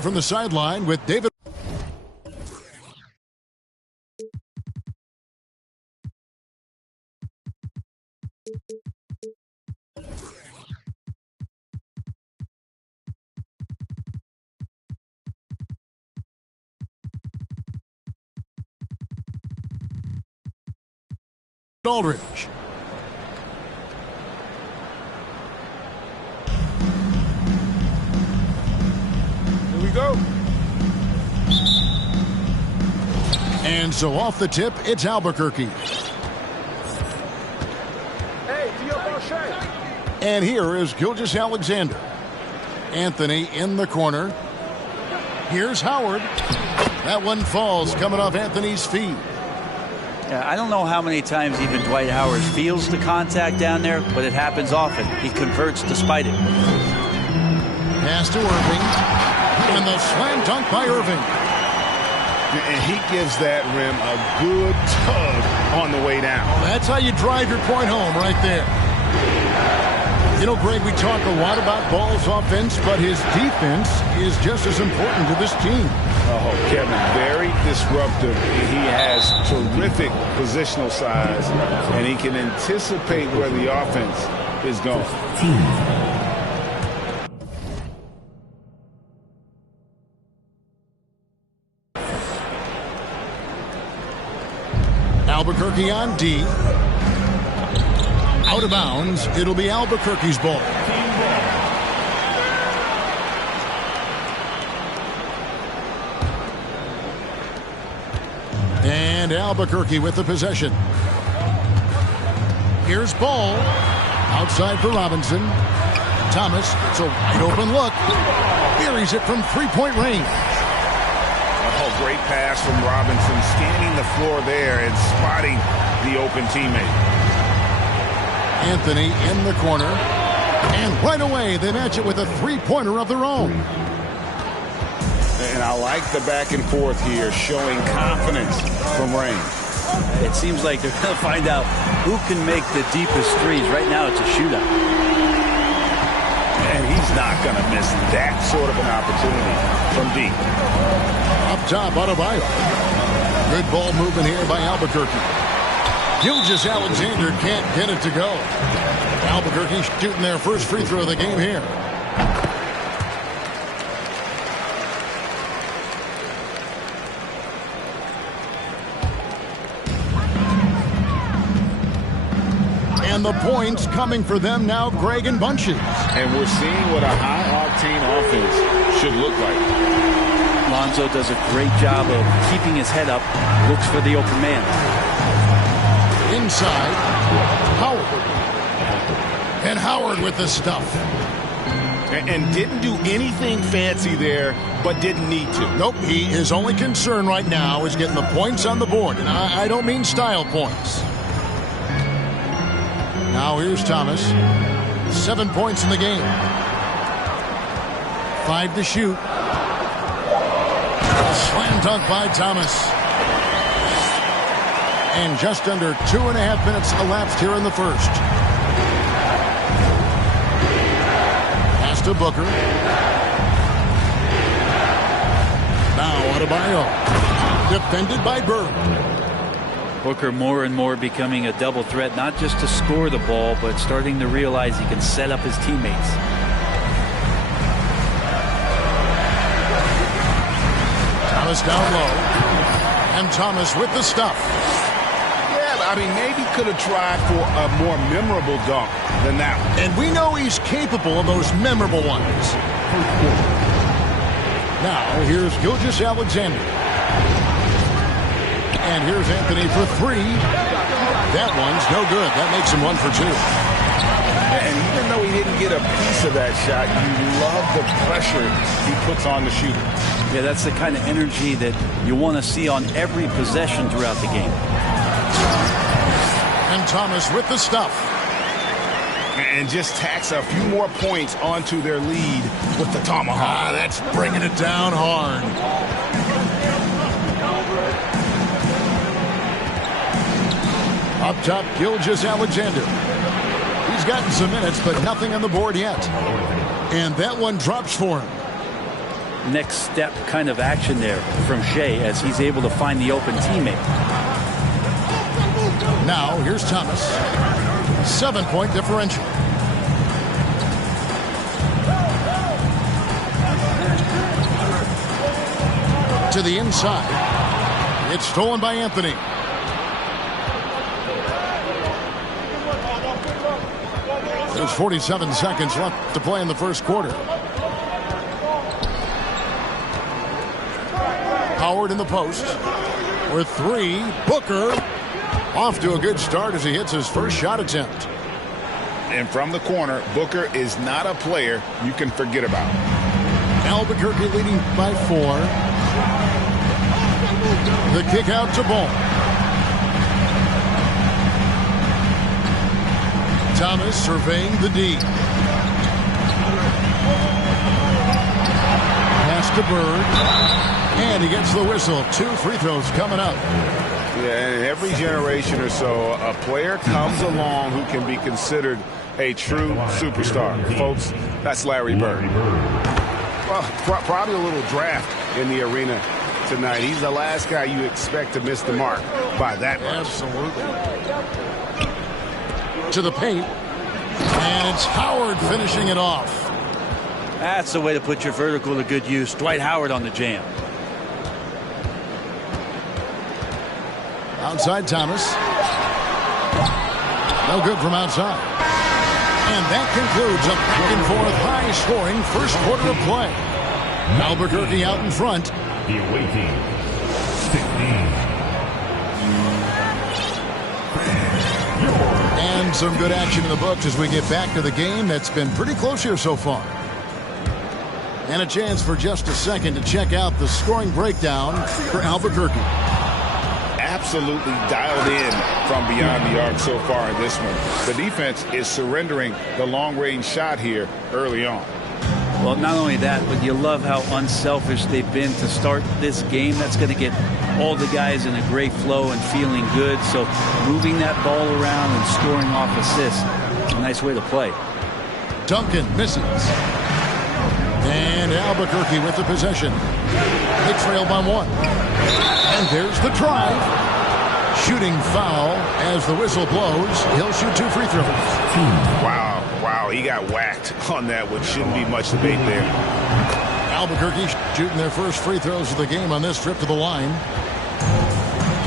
From the sideline with David. Aldridge. Here we go. And so off the tip, it's Albuquerque. Hey, and here is Gilgeous-Alexander. Anthony in the corner. Here's Howard. That one falls coming off Anthony's feet. Yeah, I don't know how many times even Dwight Howard feels the contact down there, but it happens often. He converts despite it. Pass to Irving. And the slam dunk by Irving. And he gives that rim a good tug on the way down. That's how you drive your point home right there. You know, Greg, we talk a lot about Ball's offense, but his defense is just as important to this team. Oh, Kevin, very disruptive. He has terrific positional size, and he can anticipate where the offense is going. Albuquerque on D. Out of bounds. It'll be Albuquerque's ball. And Albuquerque with the possession. Here's Ball. Outside for Robinson. Thomas, it's a wide open look. Buries it from three-point range. Oh, great pass from Robinson, scanning the floor there and spotting the open teammate. Anthony in the corner. And right away, they match it with a three-pointer of their own. And I like the back and forth here, showing confidence from Rain. It seems like they're going to find out who can make the deepest threes. Right now, it's a shootout. And he's not going to miss that sort of an opportunity from deep. Up top, Adebayo. Good ball movement here by Albuquerque. Gilgeous-Alexander can't get it to go. Albuquerque shooting their first free throw of the game here. And the points coming for them now, Greg, in bunches. And we're seeing what a high-octane offense should look like. Lonzo does a great job of keeping his head up, looks for the open man. Inside, Howard. And Howard with the stuff. And didn't do anything fancy there, but didn't need to. Nope, his only concern right now is getting the points on the board. And I don't mean style points. Now here's Thomas. 7 points in the game. 5 to shoot. A slam dunk by Thomas. And just under 2.5 minutes elapsed here in the first. Pass to Booker. Now Adebayo. Defended by Bird. Booker more and more becoming a double threat, not just to score the ball, but starting to realize he can set up his teammates. Thomas down low. And Thomas with the stuff. I mean, maybe could have tried for a more memorable dunk than that one. And we know he's capable of those memorable ones. Now, here's Gilgeous-Alexander. And here's Anthony for 3. That one's no good. That makes him 1 for 2. And even though he didn't get a piece of that shot, you love the pressure he puts on the shooter. Yeah, that's the kind of energy that you want to see on every possession throughout the game. And Thomas with the stuff. And just tacks a few more points onto their lead with the tomahawk. That's bringing it down hard. Up top, Gilgeous-Alexander. He's gotten some minutes, but nothing on the board yet. And that one drops for him. next step kind of action there from Shea as he's able to find the open teammate. Now, here's Thomas. 7-point differential. To the inside. It's stolen by Anthony. There's 47 seconds left to play in the first quarter. Howard in the post with 3. Booker off to a good start as he hits his first shot attempt. And from the corner, Booker is not a player you can forget about. Albuquerque leading by 4. The kick out to Ball. Thomas surveying the D. Pass to Bird. And he gets the whistle. 2 free throws coming up. Yeah, and every generation or so, a player comes along who can be considered a true superstar. Folks, that's Larry Bird. Well, probably a little draft in the arena tonight. He's the last guy you expect to miss the mark by that much. Absolutely. To the paint. And it's Howard finishing it off. That's the way to put your vertical to good use. Dwight Howard on the jam. Outside Thomas. No good from outside. And that concludes a back-and-forth high-scoring first quarter of play. Albuquerque out in front. The away team, 16. And some good action in the books as we get back to the game that's been pretty close here so far. And a chance for just a second to check out the scoring breakdown for Albuquerque. Absolutely dialed in from beyond the arc so far in this one. The defense is surrendering the long-range shot here early on. Well, not only that, but you love how unselfish they've been to start this game. That's going to get all the guys in a great flow and feeling good. So moving that ball around and scoring off assists, a nice way to play. Duncan misses. And Albuquerque with the possession. They trail by 1. And there's the drive. Shooting foul as the whistle blows. He'll shoot 2 free throws. Wow, he got whacked on that one. Shouldn't be much debate there. Albuquerque shooting their first free throws of the game on this trip to the line.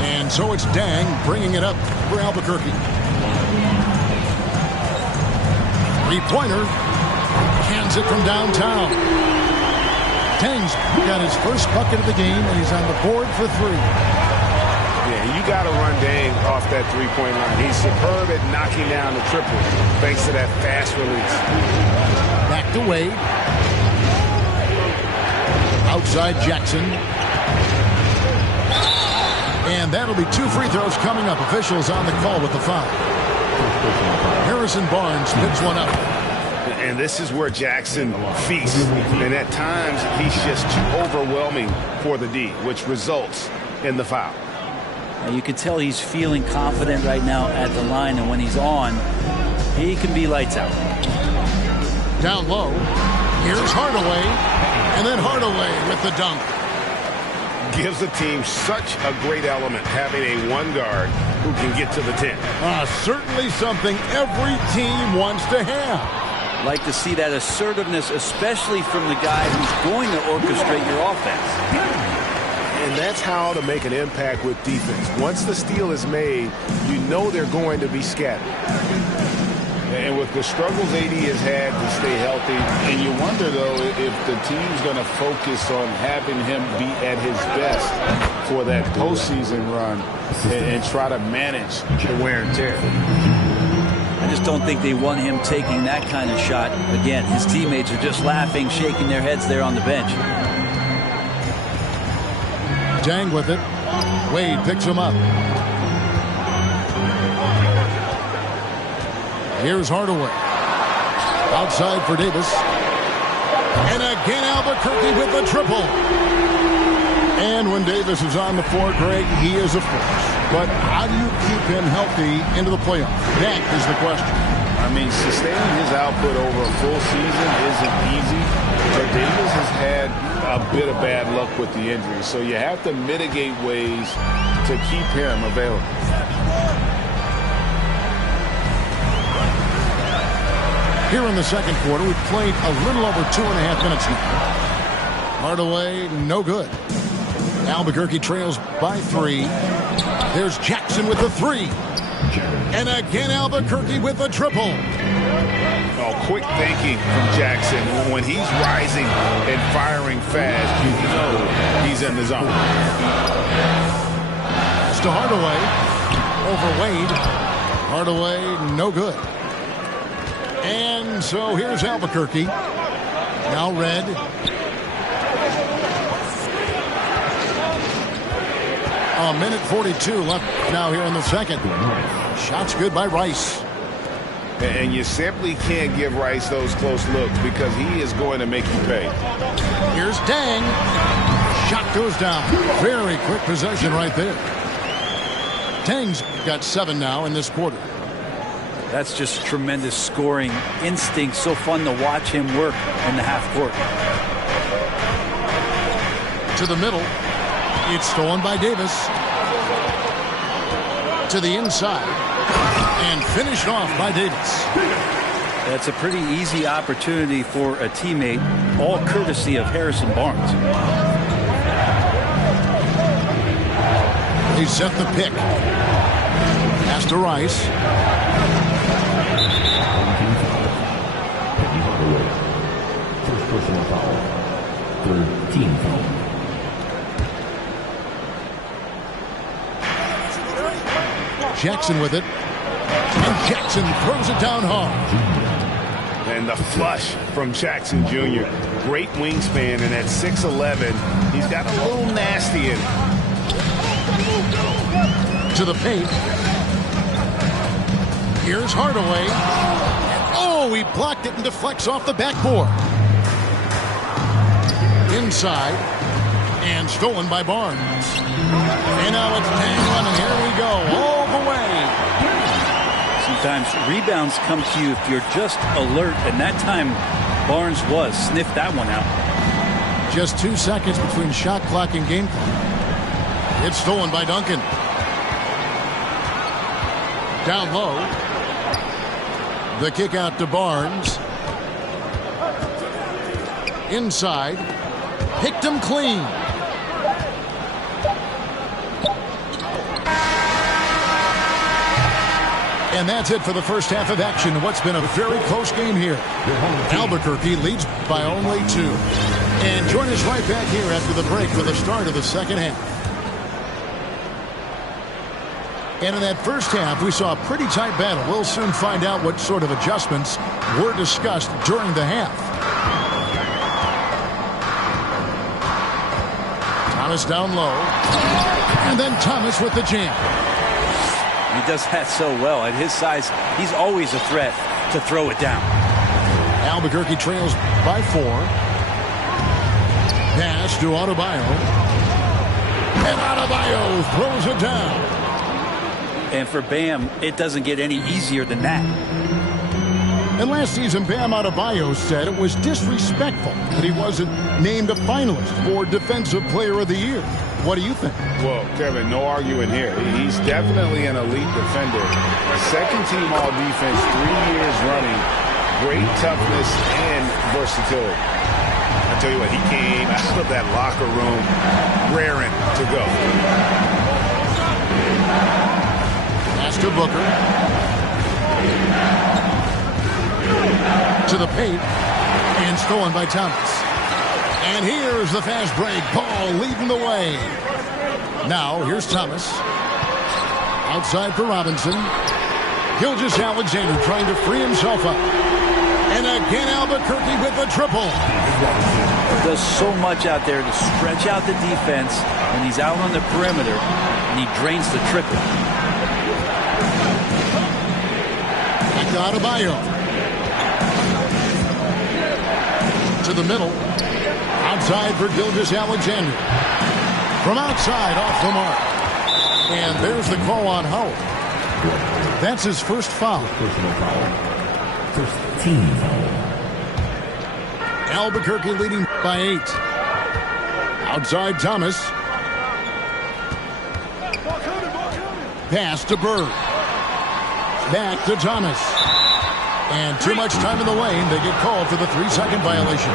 And so it's Dang bringing it up for Albuquerque. 3-pointer. Hands it from downtown. Dang's got his first bucket of the game, and he's on the board for 3. Yeah, you got to run Dang off that three-point line. He's superb at knocking down the triple thanks to that fast release. Back to Wade. Outside Jackson. And that'll be 2 free throws coming up. Officials on the call with the foul. Harrison Barnes picks one up. And this is where Jackson feasts. And at times, he's just too overwhelming for the D, which results in the foul. You can tell he's feeling confident right now at the line, and when he's on, he can be lights out. Down low. Here's Hardaway. And then Hardaway with the dunk. Gives the team such a great element having a 1 guard who can get to the 10. Certainly something every team wants to have. Like to see that assertiveness, especially from the guy who's going to orchestrate your offense. And that's how to make an impact with defense. Once the steal is made, you know they're going to be scattered. And with the struggles AD has had to stay healthy, and you wonder, though, if the team's going to focus on having him be at his best for that postseason run and try to manage the wear and tear. I just don't think they want him taking that kind of shot. Again, his teammates are just laughing, shaking their heads there on the bench. Dang with it. Wade picks him up. Here's Hardaway. Outside for Davis. And again Albuquerque with the triple. And when Davis is on the floor, Greg, he is a force. But how do you keep him healthy into the playoffs? That is the question. I mean, sustaining his output over a full season isn't easy. But Davis has had a bit of bad luck with the injury, so you have to mitigate ways to keep him available. Here in the second quarter, we've played a little over 2.5 minutes now. Hardaway, no good. Albuquerque trails by 3. There's Jackson with the 3. And again, Albuquerque with a triple. Oh, quick thinking from Jackson. When he's rising and firing fast, you know he's in the zone. Pass to Hardaway. Over Wade. Hardaway, no good. And so here's Albuquerque. Now Red. A minute 42 left now here in the second. Shot's good by Rice. And you simply can't give Rice those close looks because he is going to make you pay. Here's Dang. Shot goes down. Very quick possession right there. Dang's got 7 now in this quarter. That's just tremendous scoring instinct. So fun to watch him work in the half court. To the middle. It's stolen by Davis. To the inside. And finished off by Davis. That's a pretty easy opportunity for a teammate, all courtesy of Harrison Barnes. They set the pick. Pass to Rice. First personal foul. Third team foul. Jackson with it. And Jackson throws it down hard. And the flush from Jackson Jr. Great wingspan, and at 6'11", he's got a little nasty in it. To the paint. Here's Hardaway. Oh, he blocked it and deflects off the backboard. Inside. And stolen by Barnes. And now it's Dang, and here we go. All the way. Sometimes rebounds come to you if you're just alert, and that time Barnes was. Sniffed that one out. Just 2 seconds between shot clock and game clock. It's stolen by Duncan. Down low. The kick out to Barnes. Inside. Picked him clean. And that's it for the first half of action. What's been a very close game here. Albuquerque leads by only 2. And join us right back here after the break for the start of the second half. And in that first half, we saw a pretty tight battle. We'll soon find out what sort of adjustments were discussed during the half. Thomas down low. And then Thomas with the jam. He does that so well. At his size, he's always a threat to throw it down. Albuquerque trails by 4. Pass to Adebayo. And Adebayo throws it down. And for Bam, it doesn't get any easier than that. And last season, Bam Adebayo said it was disrespectful that he wasn't named a finalist for Defensive Player of the Year. What do you think? Well, Kevin, no arguing here. He's definitely an elite defender. Second team all defense 3 years running. Great toughness and versatility. I tell you what, he came out of that locker room raring to go. Pass to Booker. To the paint. And stolen by Thomas. And here's the fast break. Ball leading the way. Now, here's Thomas. Outside for Robinson. Gilgeous-Alexander trying to free himself up. And again, Albuquerque with the triple. Does so much out there to stretch out the defense when he's out on the perimeter, and he drains the triple. Back to Adebayo. To the middle. Outside for Gilgeous-Alexander. From outside, off the mark. And there's the call on Howard. That's his first foul. Personal foul. First team foul. Albuquerque leading by 8. Outside Thomas. Pass to Bird. Back to Thomas. And too much time in the lane. They get called for the 3-second violation.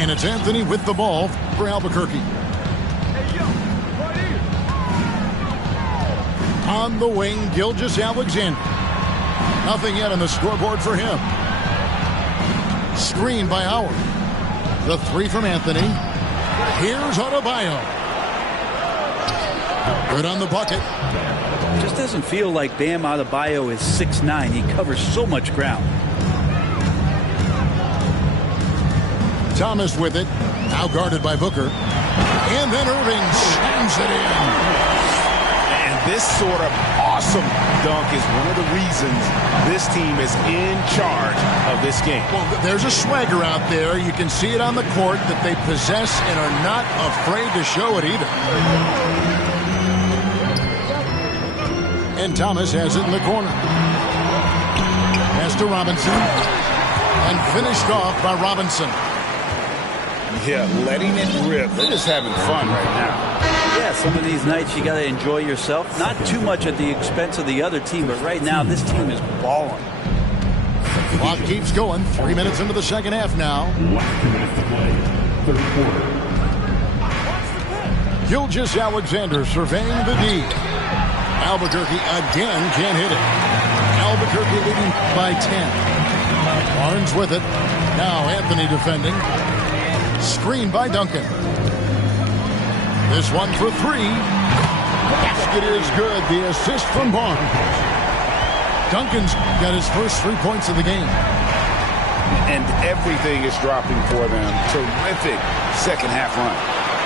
And it's Anthony with the ball for Albuquerque. On the wing, Gilgeous-Alexander. Nothing yet on the scoreboard for him. Screen by Howard. The 3 from Anthony. Here's Adebayo. Good on the bucket. Just doesn't feel like Bam Adebayo is 6'9". He covers so much ground. Thomas with it. Now guarded by Booker. And then Irving slams it in. And this sort of awesome dunk is one of the reasons this team is in charge of this game. Well, there's a swagger out there. You can see it on the court that they possess and are not afraid to show it either. And Thomas has it in the corner. Pass to Robinson. And finished off by Robinson. Yeah, letting it rip. They're just having fun right now. Yeah, some of these nights you got to enjoy yourself. Not too much at the expense of the other team, but right now this team is balling. Clock keeps going. 3 minutes into the second half now. 2 minutes to play. Third quarter. Gilgeous-Alexander surveying the D. Albuquerque again can't hit it. Albuquerque leading by 10. Barnes with it. Now Anthony defending. Screen by Duncan. This one for 3. Basket is good. The assist from Barnes. Duncan's got his first 3 points of the game. And everything is dropping for them. Terrific second half run.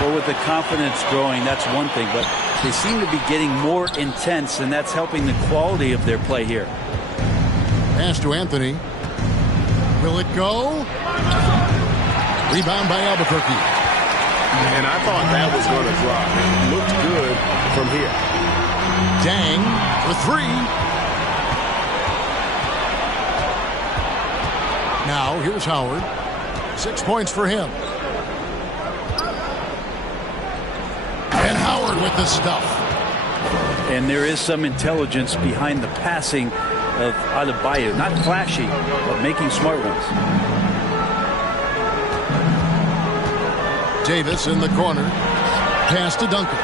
Well, with the confidence growing, that's one thing, but they seem to be getting more intense, and that's helping the quality of their play here. Pass to Anthony. Will it go? Rebound by Albuquerque. And I thought that was going to drop. It looked good from here. Dang for 3. Now here's Howard. 6 points for him. And Howard with the stuff. And there is some intelligence behind the passing of Adebayo. Not flashy, but making smart ones. Davis in the corner. Pass to Duncan.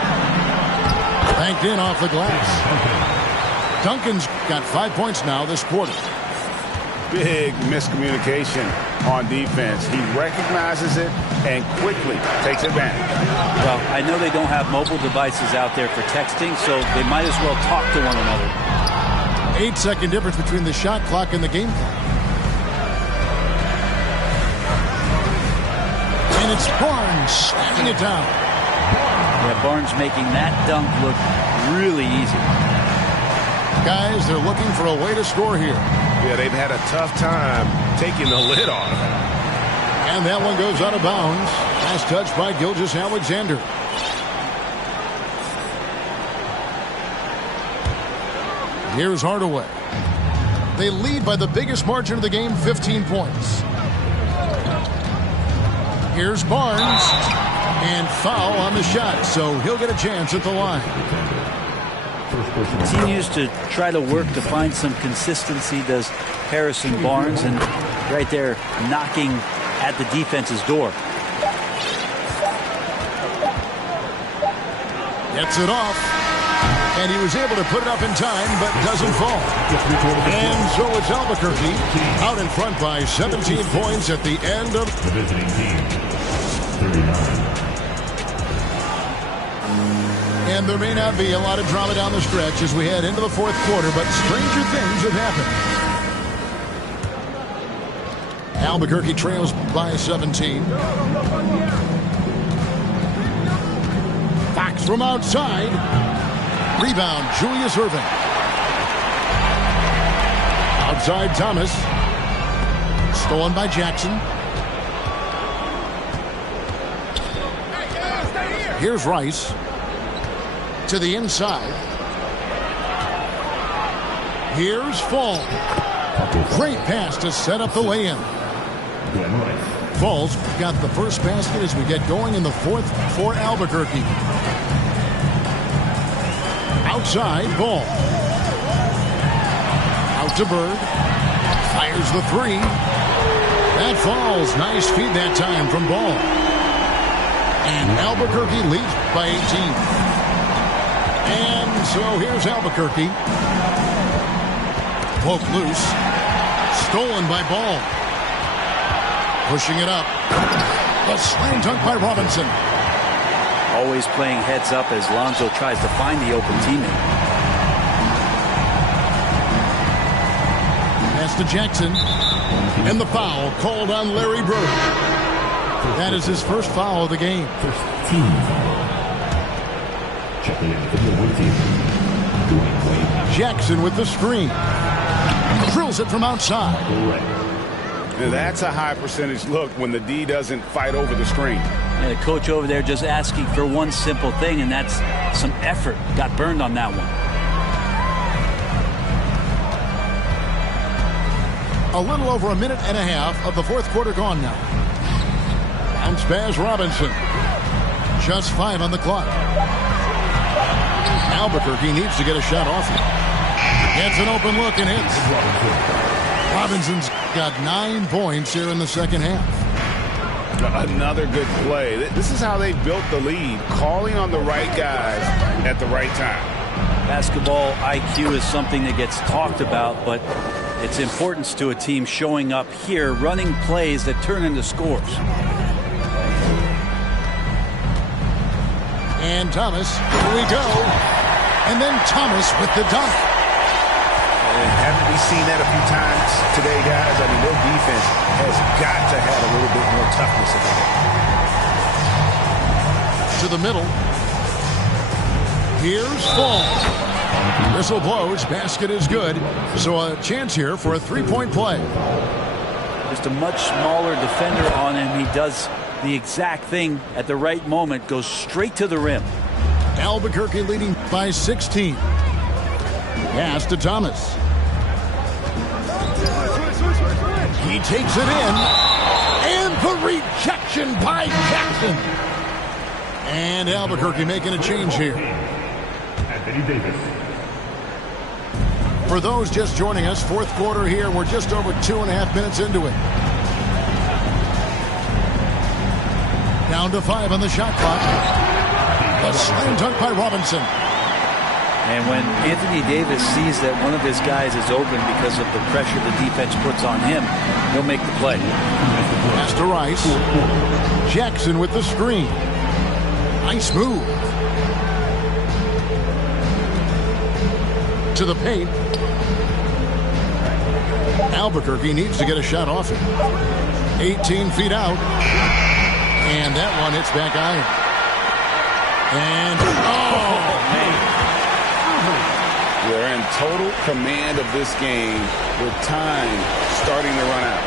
Banked in off the glass. Duncan's got 5 points now this quarter. Big miscommunication on defense. He recognizes it and quickly takes advantage. Well, I know they don't have mobile devices out there for texting, so they might as well talk to one another. 8-second difference between the shot clock and the game clock. And it's Barnes slamming it down. Yeah, Barnes making that dunk look really easy. Guys, they're looking for a way to score here. Yeah, they've had a tough time taking the lid off. And that one goes out of bounds. Last touch by Gilgeous-Alexander. Here's Hardaway. They lead by the biggest margin of the game, 15 points. Here's Barnes. And foul on the shot, so he'll get a chance at the line. Continues to try to work to find some consistency, does Harrison Barnes, and right there knocking at the defense's door. Gets it off. And he was able to put it up in time, but doesn't fall. And so it's Albuquerque out in front by 17 points at the end of the visiting team. 39. And there may not be a lot of drama down the stretch as we head into the fourth quarter, but stranger things have happened. Albuquerque trails by 17. Fox from outside. Rebound, Julius Irving. Outside Thomas. Stolen by Jackson. Here's Rice. To the inside. Here's Fall. Great pass to set up the lay-in. Falls got the first basket as we get going in the fourth for Albuquerque. Outside, Ball. Out to Bird. Fires the three. That falls. Nice feed that time from Ball. And Albuquerque leads by 18. And so here's Albuquerque. Poke loose. Stolen by Ball. Pushing it up. The slam dunk by Robinson. Always playing heads up as Lonzo tries to find the open teammate. Pass to Jackson. And the foul called on Larry Bird. That is his first foul of the game. First team foul. Checking in for the away team. Dwayne Wade. Jackson with the screen. Drills it from outside. Now that's a high percentage look when the D doesn't fight over the screen. And the coach over there just asking for one simple thing, and that's some effort. Got burned on that one. A little over a minute and a half of the fourth quarter gone now. Bounce pass Robinson. Just 5 on the clock. Albuquerque needs to get a shot off it. Gets an open look and hits. Robinson's got 9 points here in the second half. Another good play. This is how they built the lead, calling on the right guys at the right time. Basketball IQ is something that gets talked about, but its importance to a team showing up here, running plays that turn into scores. And Thomas, here we go. And then Thomas with the dunk. Haven't we seen that a few times today, guys? I mean, their defense has got to have a little bit more toughness in it. To the middle. Here's Fall. Whistle blows. Basket is good. So a chance here for a three-point play. Just a much smaller defender on him. He does the exact thing at the right moment. Goes straight to the rim. Albuquerque leading by 16. Pass to Thomas. He takes it in. And the rejection by Jackson. And Albuquerque making a change here. Anthony Davis. For those just joining us, fourth quarter here. We're just over 2.5 minutes into it. Down to 5 on the shot clock. A slam dunk by Robinson. And when Anthony Davis sees that one of his guys is open because of the pressure the defense puts on him, he'll make the play. Pass to Rice. Jackson with the screen. Nice move. To the paint. Albuquerque needs to get a shot off it. 18 feet out. And that one hits back iron. And, oh, man. They're in total command of this game with time starting to run out.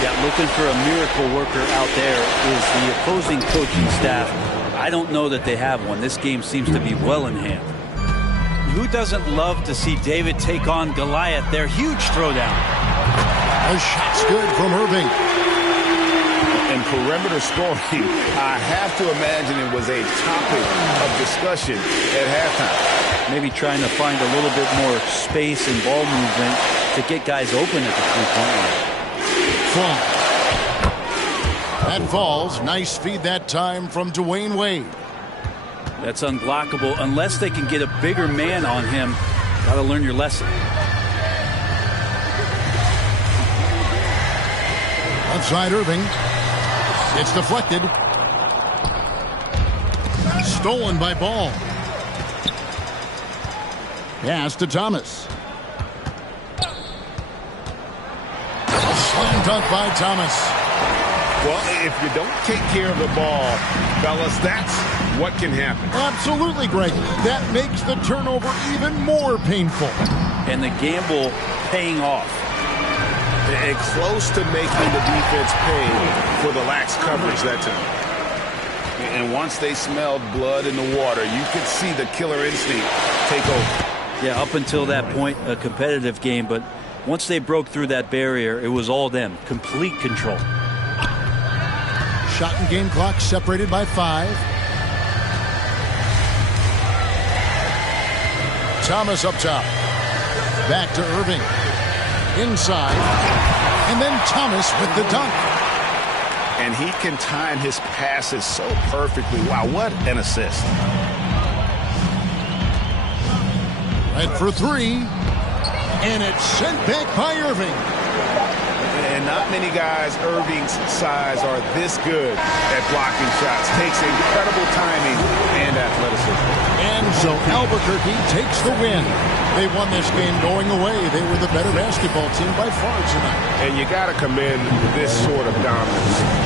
Yeah, looking for a miracle worker out there is the opposing coaching staff. I don't know that they have one. This game seems to be well in hand. Who doesn't love to see David take on Goliath? Their huge throwdown. A shot's good from Irving. And perimeter scoring, I have to imagine it was a topic of discussion at halftime. Maybe trying to find a little bit more space and ball movement to get guys open at the three-point line. That falls. Nice feed that time from Dwayne Wade. That's unblockable unless they can get a bigger man on him. Got to learn your lesson. Outside Irving. It's deflected. Stolen by Ball. Pass to Thomas. A slam dunk by Thomas. Well, if you don't take care of the ball, fellas, that's what can happen. Absolutely, Greg. That makes the turnover even more painful. And the gamble paying off. And close to making the defense pay for the lax coverage that time. And once they smelled blood in the water, you could see the killer instinct take over. Yeah, up until that point, a competitive game, but once they broke through that barrier, it was all them. Complete control. Shot and game clock separated by 5. Thomas up top. Back to Irving. Inside. And then Thomas with the dunk. And he can time his passes so perfectly. Wow, what an assist. And for 3. And it's sent back by Irving. And not many guys Irving's size are this good at blocking shots. Takes incredible timing and athleticism. And so Albuquerque takes the win. They won this game going away. They were the better basketball team by far tonight. And you got to commend this sort of dominance.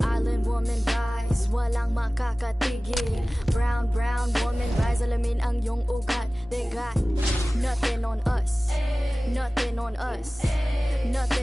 Island woman rise, walang makakatigil. Brown woman rise, alamin ang iyong ugat. They got nothing on us, nothing on us, nothing.